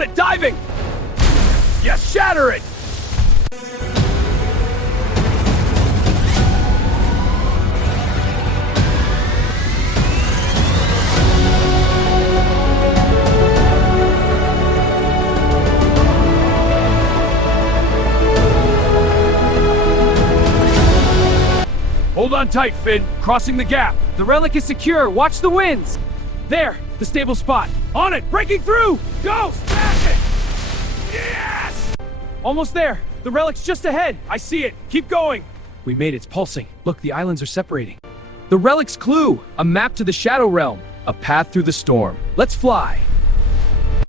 On it, diving! Yes, shatter it! Hold on tight, Finn. Crossing the gap. The relic is secure. Watch the winds. There, the stable spot. On it, breaking through! Go, smash it! Yes! Almost there. The relic's just ahead. I see it. Keep going. We made it. It's pulsing. Look, the islands are separating. The relic's clue. A map to the Shadow Realm. A path through the storm. Let's fly.